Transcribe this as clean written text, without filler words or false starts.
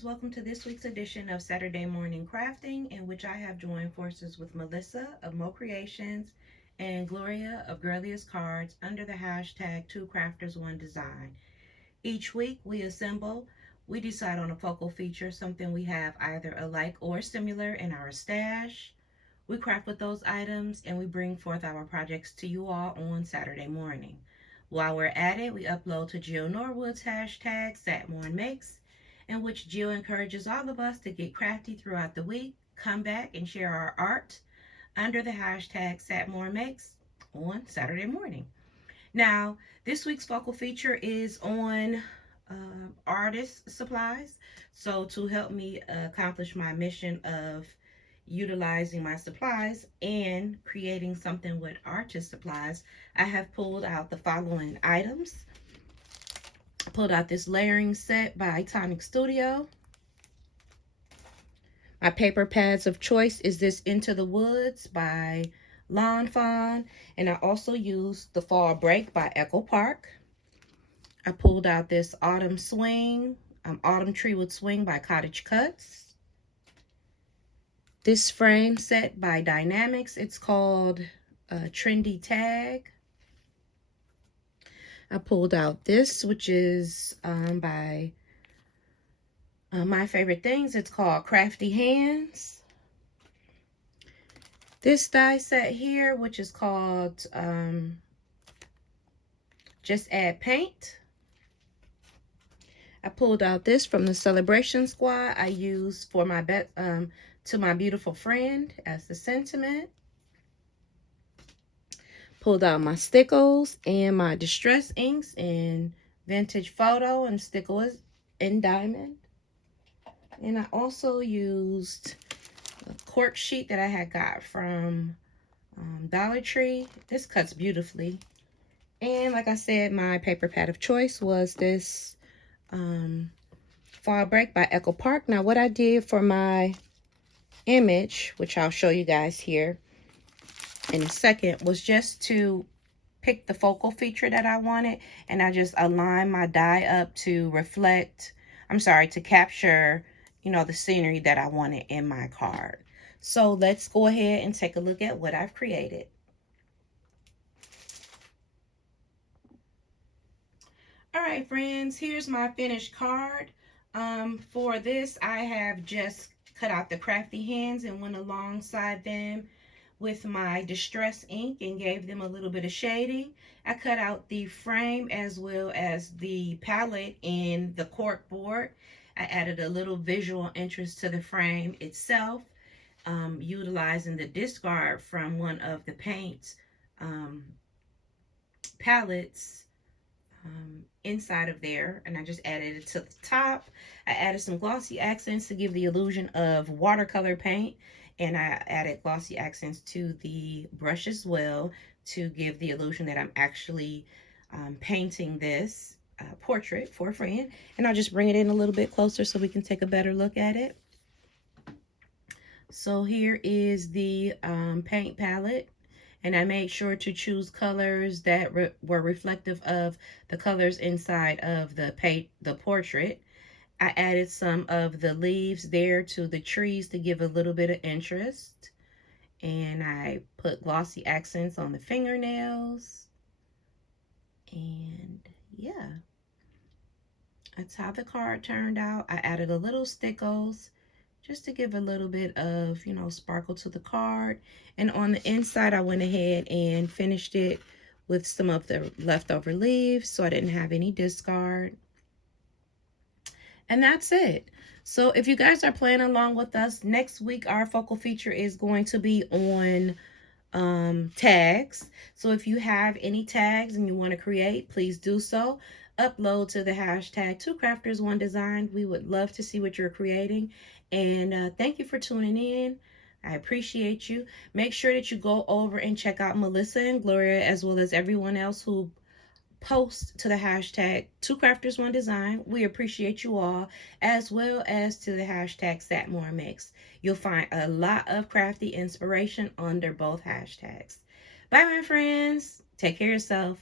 friends, welcome to this week's edition of Saturday Morning Crafting, in which I have joined forces with Melissa of Mo Creations and Gloria of Girliest Cards under the hashtag Two Crafters One Design. Each week we decide on a focal feature, something we have either alike or similar in our stash. We craft with those items and we bring forth our projects to you all on Saturday morning. While we're at it, we upload to Jill Norwood's hashtag SatMornMakes, in which Jill encourages all of us to get crafty throughout the week, come back and share our art under the hashtag SatMornMakes on Saturday morning. Now, this week's focal feature is on artist supplies. So, to help me accomplish my mission of utilizing my supplies and creating something with artist supplies, I have pulled out the following items. I pulled out this layering set by Tonic Studio. My paper pads of choice is this Into the Woods by Lawn Fawn, and I also used the Fall Break by Echo Park. I pulled out this Autumn Swing, Autumn Tree Wood Swing by Cottage Cuts. This frame set by Dynamics, it's called Trendy Tag. I pulled out this, which is by My Favorite Things. It's called Crafty Hands. This die set here, which is called Just Add Paint. I pulled out this from the Celebration Squad. I used for my To My Beautiful Friend as the sentiment. Pulled out my stickles and my distress inks in Vintage Photo and Stickles in Diamond. And I also used a cork sheet that I had got from Dollar Tree. This cuts beautifully. And like I said, my paper pad of choice was this Fall Break by Echo Park. Now, what I did for my image, which I'll show you guys here in a second, was just to pick the focal feature that I wanted, and I just aligned my die up to to capture, the scenery that I wanted in my card. So let's go ahead and take a look at what I've created. All right, friends, here's my finished card. For this, I have just cut out the crafty hands and went alongside them with my distress ink and gave them a little bit of shading. I cut out the frame as well as the palette in the cork board. I added a little visual interest to the frame itself, utilizing the discard from one of the paint palettes inside of there, and I just added it to the top. I added some glossy accents to give the illusion of watercolor paint, and I added glossy accents to the brush as well to give the illusion that I'm actually painting this portrait for a friend. And I'll just bring it in a little bit closer so we can take a better look at it. So here is the paint palette, and I made sure to choose colors that were reflective of the colors inside of the portrait. I added some of the leaves there to the trees to give a little bit of interest. And I put glossy accents on the fingernails. And yeah, that's how the card turned out. I added a little stickles just to give a little bit of, sparkle to the card. And on the inside, I went ahead and finished it with some of the leftover leaves, so I didn't have any discard. And that's it. So if you guys are playing along with us, next week our focal feature is going to be on tags. So if you have any tags and you want to create, please do so. Upload to the hashtag Two Crafters One Design. We would love to see what you're creating. And thank you for tuning in. I appreciate you. Make sure that you go over and check out Melissa and Gloria, as well as everyone else who post to the hashtag Two Crafters One Design. We appreciate you all, as well as to the hashtag SatMornMakes. You'll find a lot of crafty inspiration under both hashtags. Bye, my friends. Take care of yourself.